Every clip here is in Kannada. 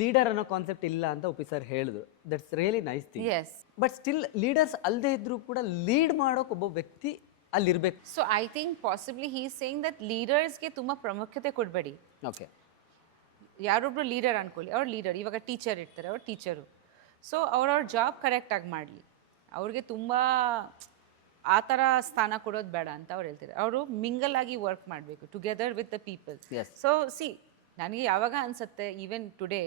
ಲೀಡರ್ ಅನ್ನೋ ಕಾನ್ಸೆಪ್ಟ್ ಇಲ್ಲ ಅಂತ ಒಪ್ಪಿ ಸರ್ ಹೇಳಿದ್ರು. That's really nice thing. Yes. But still leaders ಅಲ್ಲದೆ ಇದ್ರೂ ಕೂಡ ಲೀಡ್ ಮಾಡೋಕೆ ಒಬ್ಬ ವ್ಯಕ್ತಿ ಅಲ್ಲಿರ್ಬೇಕು. So I think possibly he is saying that leaders ಗೆ ತುಂಬ ಪ್ರಾಮುಖ್ಯತೆ ಕೊಡಬೇಡಿ. ಓಕೆ. ಯಾರೊಬ್ರು ಲೀಡರ್ ಅನ್ಕೊಳ್ಳಿ, ಅವ್ರು ಲೀಡರ್. ಇವಾಗ ಟೀಚರ್ ಇರ್ತಾರೆ, ಅವ್ರು ಟೀಚರು. ಸೊ ಅವ್ರವ್ರ ಜಾಬ್ ಕರೆಕ್ಟಾಗಿ ಮಾಡಲಿ, ಅವ್ರಿಗೆ ತುಂಬ ಆ ಥರ ಸ್ಥಾನ ಕೊಡೋದು ಬೇಡ ಅಂತ ಅವ್ರು ಹೇಳ್ತಾರೆ. ಅವರು ಮಿಂಗಲ್ ಆಗಿ ವರ್ಕ್ ಮಾಡಬೇಕು together with the people. Yes. So C, ನನಗೆ ಯಾವಾಗ ಅನಿಸುತ್ತೆ even today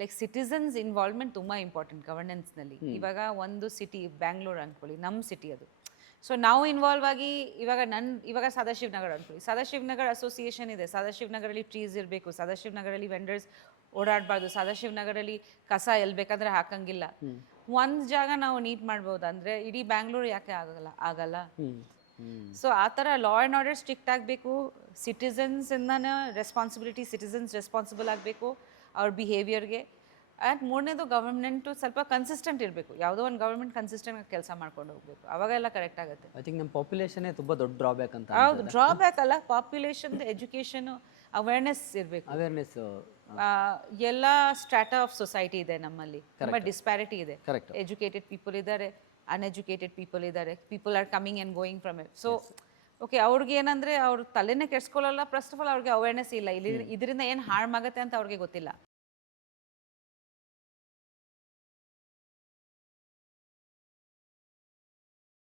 like citizens involvement ತುಂಬ ಇಂಪಾರ್ಟೆಂಟ್ ಗವರ್ನೆನ್ಸ್ನಲ್ಲಿ. ಇವಾಗ ಒಂದು ಸಿಟಿ ಬ್ಯಾಂಗ್ಳೂರು ಅಂದ್ಕೊಳ್ಳಿ, ನಮ್ಮ ಸಿಟಿ ಅದು. ಸೊ ನಾವು ಇನ್ವಾಲ್ವ್ ಆಗಿ ಇವಾಗ ಸದಾಶಿವ್ ನಗರ್ ಅಂದ್ಕೊಳ್ಳಿ, ಸದಾಶಿವ್ ನಗರ್ ಅಸೋಸಿಯೇಷನ್ ಇದೆ. ಸದಾಶಿವ್ ನಗರಲ್ಲಿ ಟ್ರೀಸ್ ಇರಬೇಕು, ಸದಾಶಿವ್ ನಗರಲ್ಲಿ ವೆಂಡರ್ಸ್ ಓಡಾಡಬಾರ್ದು, ಸದಾಶಿವ್ ನಗರಲ್ಲಿ ಕಸ ಎಲ್ಲಿ ಬೇಕಾದ್ರೆ ಹಾಕಂಗಿಲ್ಲ. ಒಂದು ಜಾಗ ನಾವು ನೀಟ್ ಮಾಡ್ಬೋದು ಅಂದರೆ ಇಡೀ ಬ್ಯಾಂಗ್ಳೂರು ಯಾಕೆ ಆಗಲ್ಲ. ಸೊ ಆ ಥರ ಲಾ ಆ್ಯಂಡ್ ಆರ್ಡರ್ ಸ್ಟ್ರಿಕ್ಟ್ ಆಗಬೇಕು. ಸಿಟಿಸನ್ಸಿಂದನೇ ಸಿಟಿಸನ್ಸ್ ರೆಸ್ಪಾನ್ಸಿಬಲ್ ಆಗಬೇಕು ಅವ್ರ ಬಿಹೇವಿಯರ್ಗೆ. ಆ್ಯಂಡ್ ಮೂರನೇದು ಗವರ್ಮೆಂಟು ಸ್ವಲ್ಪ ಕನ್ಸಿಸ್ಟೆಂಟ್ ಇರಬೇಕು. ಯಾವುದೋ ಒಂದು ಗವರ್ಮೆಂಟ್ ಕನ್ಸಿಸ್ಟೆಂಟ್ ಆಗಿ ಮಾಡ್ಕೊಂಡು ಹೋಗ್ಬೇಕು, ಅವಾಗೆಲ್ಲ ಕರೆಕ್ಟ್ ಆಗುತ್ತೆ. ಐ ಥಿಂಕ್ ನಮ್ಮ ಪಾಪ್ಯುಲೇಷನ್ನೇ ತುಂಬ ದೊಡ್ಡ ಡ್ರಾಬ್ಯಾಕ್ ಅಂತ. ಹೌದು, ಡ್ರಾಬ್ಯಾಕ್ ಅಲ್ಲ, ಪಾಪ್ಯುಲೇಷನ್ ಎಜುಕೇಷನು ಅವೇರ್ನೆಸ್ ಇರಬೇಕು. ಅವೇರ್ನೆಸ್ ಎಲ್ಲ ಸ್ಟ್ರಾಟಾ ಆಫ್ ಸೊಸೈಟಿ ಇದೆ ನಮ್ಮಲ್ಲಿ, ತುಂಬ ಡಿಸ್ಪ್ಯಾರಿಟಿ ಇದೆ. ಕರೆಕ್ಟ್. ಎಜುಕೇಟೆಡ್ ಪೀಪಲ್ ಇದ್ದಾರೆ, ಅನ್ಎಜುಕೇಟೆಡ್ ಪೀಪಲ್ ಇದ್ದಾರೆ, people are coming and going from it. So okay, ಅವ್ರಿಗೆ ಏನಂದರೆ ಅವ್ರ ತಲೆನೇ ಕೆಡ್ಸ್ಕೊಳ್ಳಲ್ಲ. ಫಸ್ಟ್ ಆಫ್ ಆಲ್ ಅವ್ರಿಗೆ ಅವೇರ್ನೆಸ್ ಇಲ್ಲ, ಇದರಿಂದ ಏನು ಹಾರ್ಮ್ ಆಗುತ್ತೆ ಅಂತ ಅವ್ರಿಗೆ ಗೊತ್ತಿಲ್ಲ.